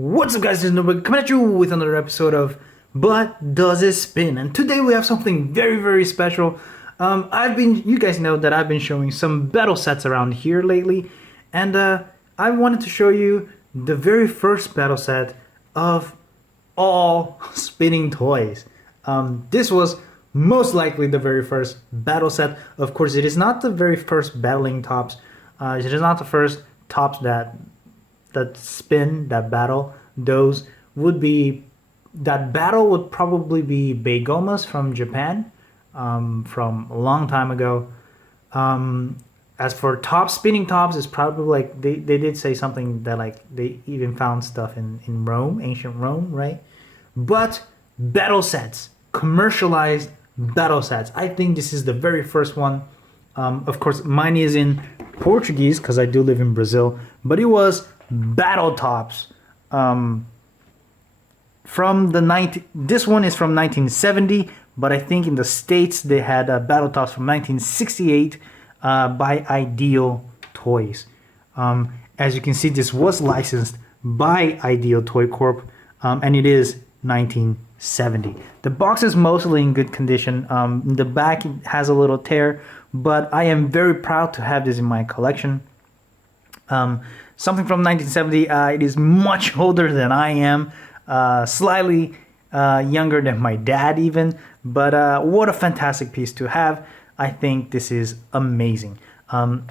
What's up, guys? This is Nobody coming at you with another episode of But Does It Spin? And today we have something very special. You guys know that I've been showing some battle sets around here lately, and I wanted to show you the very first battle set of all spinning toys. This was most likely the very first battle set. Of course, it is not the very first battling tops. It is not the first tops that spin, that battle. Those would be, that battle would probably be Beigomas from Japan, from a long time ago. As for top spinning tops, it's probably like they did say something that like they even found stuff in Rome, ancient Rome, right? But battle sets, commercialized battle sets, I think this is the very first one. Of course, mine is in Portuguese because I do live in Brazil, but it was battle tops from this one is from 1970, but I think in the States they had battle tops from 1968 by Ideal Toys. As you can see, this was licensed by Ideal Toy Corp, and it is 1970. The box is mostly in good condition. The back has a little tear, but I am very proud to have this in my collection. Something from 1970. It is much older than I am, slightly younger than my dad even, but what a fantastic piece to have. I think this is amazing.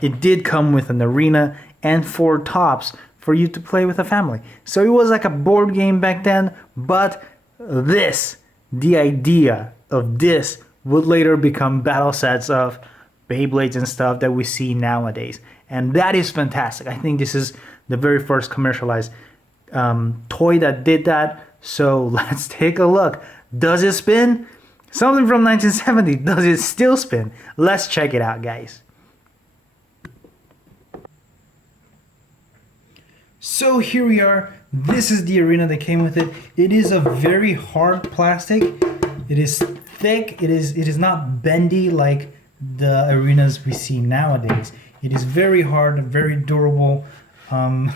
It did come with an arena and 4 tops for you to play with a family. So it was like a board game back then, but the idea of this would later become battle sets of Beyblades and stuff that we see nowadays. And that is fantastic. I think this is the very first commercialized toy that did that. So let's take a look. Does it spin? Something from 1970. Does it still spin? Let's check it out, guys. So here we are. This is the arena that came with it. It is a very hard plastic. It is thick. It is not bendy like the arenas we see nowadays. It is very hard, very durable. Let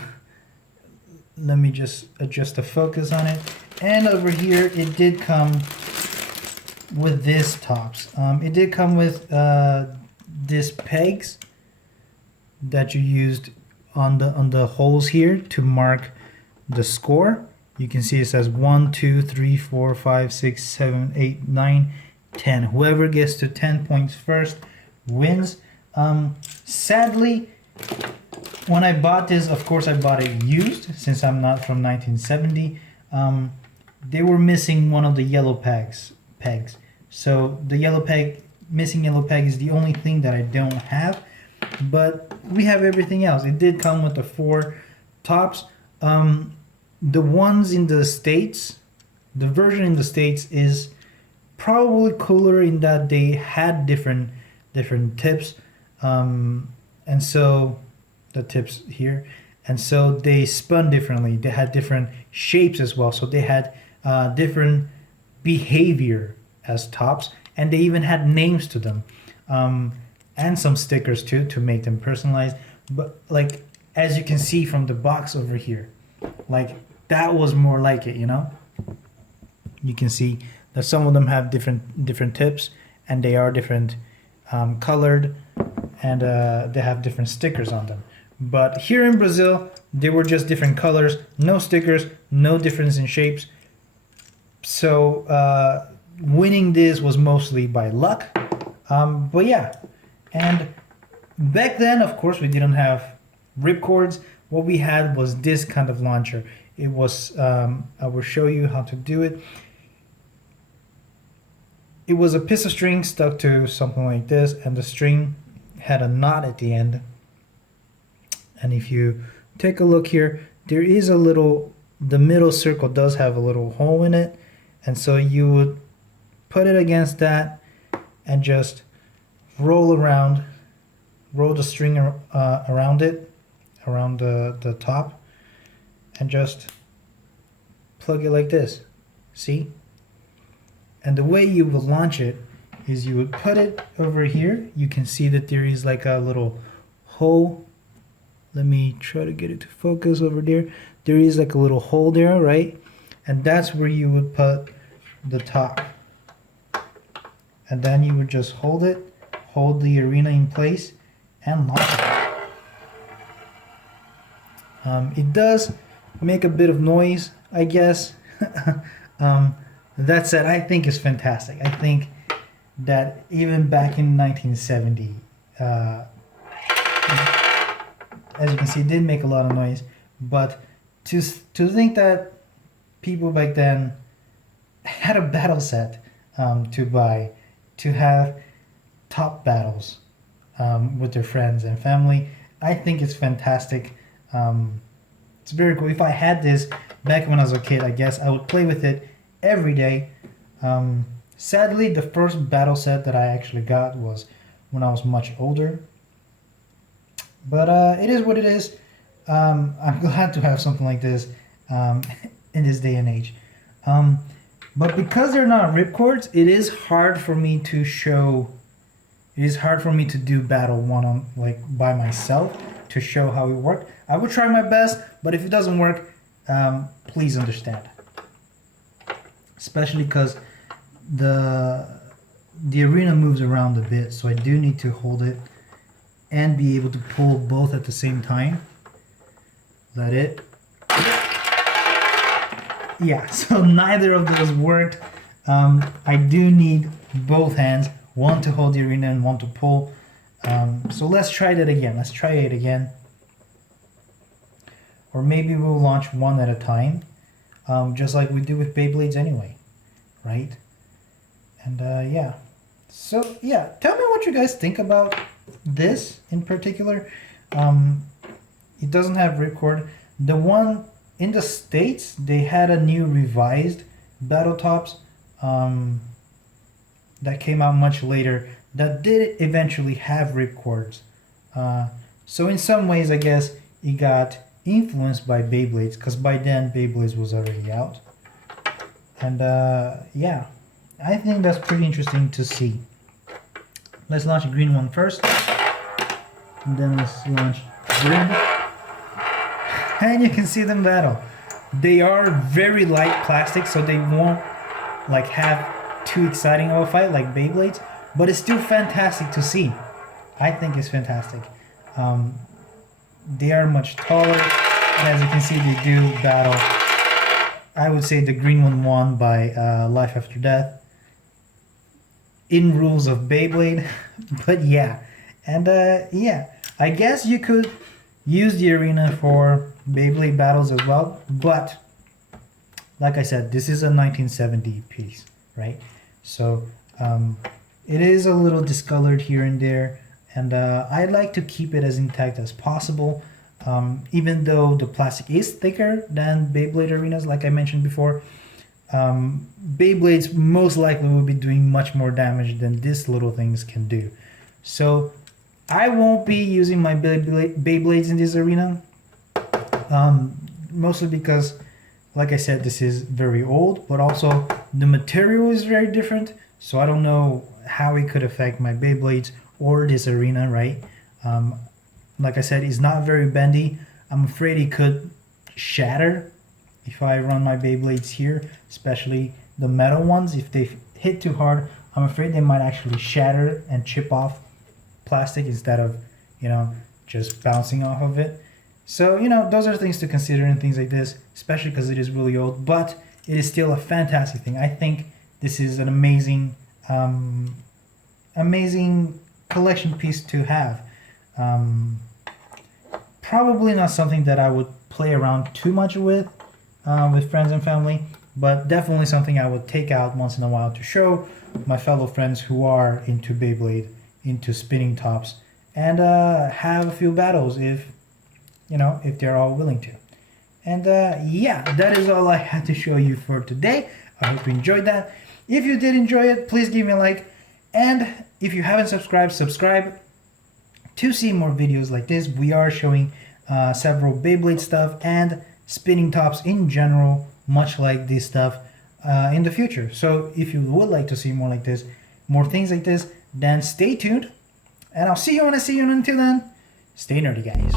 me just adjust the focus on it. And over here, it did come with this tops. It did come with these pegs that you used on the holes here to mark the score. You can see it says 1, 2, 3, 4, 5, 6, 7, 8, 9, 10. Whoever gets to 10 points first wins. Sadly, when I bought this, of course I bought it used since I'm not from 1970. They were missing one of the yellow pegs. So the missing yellow peg is the only thing that I don't have, but we have everything else. It did come with the 4 tops. The ones in the States, the version in the States is probably cooler in that they had different tips, and so the tips here, and so they spun differently. They had different shapes as well, so they had different behavior as tops, and they even had names to them, and some stickers too to make them personalized. But like, as you can see from the box over here, like that was more like it, you know. You can see that some of them have different tips, and they are different colored, and they have different stickers on them. But here in Brazil, they were just different colors, no stickers, no difference in shapes. So winning this was mostly by luck. But yeah, and back then, of course, we didn't have ripcords. What we had was this kind of launcher. It was, I will show you how to do it. It was a piece of string stuck to something like this, and the string had a knot at the end. And if you take a look here, there is a little, the middle circle does have a little hole in it. And so you would put it against that and just roll the string around it, around the top, and just plug it like this. See? And the way you would launch it is you would put it over here. You can see that there is like a little hole Let me try to get it to focus over there. There is like a little hole there, right? And that's where you would put the top. And then you would just hold it, hold the arena in place, and launch it. It does make a bit of noise, I guess. That said, I think it's fantastic. I think that even back in 1970, as you can see, it did make a lot of noise. But to think that people back then had a battle set to buy, to have top battles with their friends and family, I think it's fantastic. It's very cool. If I had this back when I was a kid, I guess I would play with it every day. Sadly, the first battle set that I actually got was when I was much older. But it is what it is. I'm glad to have something like this in this day and age. But because they're not ripcords, it is hard for me to show. It is hard for me to do battle one on by myself to show how it worked. I would try my best, but if it doesn't work, please understand. Especially because the arena moves around a bit, so I do need to hold it and be able to pull both at the same time. Is that it? Yeah, so neither of those worked. I do need both hands, one to hold the arena and one to pull. So let's try that again. Let's try it again. Or maybe we'll launch one at a time, just like we do with Beyblades anyway, right? And yeah. So yeah, tell me what you guys think about this in particular. It doesn't have ripcord. The one in the States, they had a new revised Battle Tops that came out much later that did eventually have ripcords. So in some ways, I guess it got influenced by Beyblades, because by then Beyblades was already out. And yeah, I think that's pretty interesting to see. Let's launch a green one first, and then let's launch red. And you can see them battle. They are very light plastic, so they won't have too exciting of a fight like Beyblades, but it's still fantastic to see. I think it's fantastic. They are much taller, and as you can see, they do battle. I would say the green one won by Life After Death in rules of Beyblade. But yeah, and yeah, I guess you could use the arena for Beyblade battles as well, but like I said, this is a 1970 piece, right? So it is a little discolored here and there, and I like to keep it as intact as possible, even though the plastic is thicker than Beyblade arenas, like I mentioned before. Beyblades most likely will be doing much more damage than these little things can do. So I won't be using my Beyblades in this arena, mostly because, like I said, this is very old, but also the material is very different, so I don't know how it could affect my Beyblades or this arena, right? Like I said, it's not very bendy. I'm afraid it could shatter if I run my Beyblades here, especially the metal ones. If they hit too hard, I'm afraid they might actually shatter and chip off plastic instead of, just bouncing off of it. So, those are things to consider in things like this, especially because it is really old, but it is still a fantastic thing. I think this is an amazing, amazing collection piece to have. Probably not something that I would play around too much with friends and family, but definitely something I would take out once in a while to show my fellow friends who are into Beyblade, into spinning tops, and have a few battles if they're all willing to. And yeah, that is all I had to show you for today. I hope you enjoyed that. If you did enjoy it, please give me a like, and if you haven't subscribed, subscribe to see more videos like this. We are showing several Beyblade stuff and spinning tops in general, much like this stuff in the future. So if you would like to see more like this, more things like this, then stay tuned, and I'll see you when I see you, and until then, stay nerdy, guys.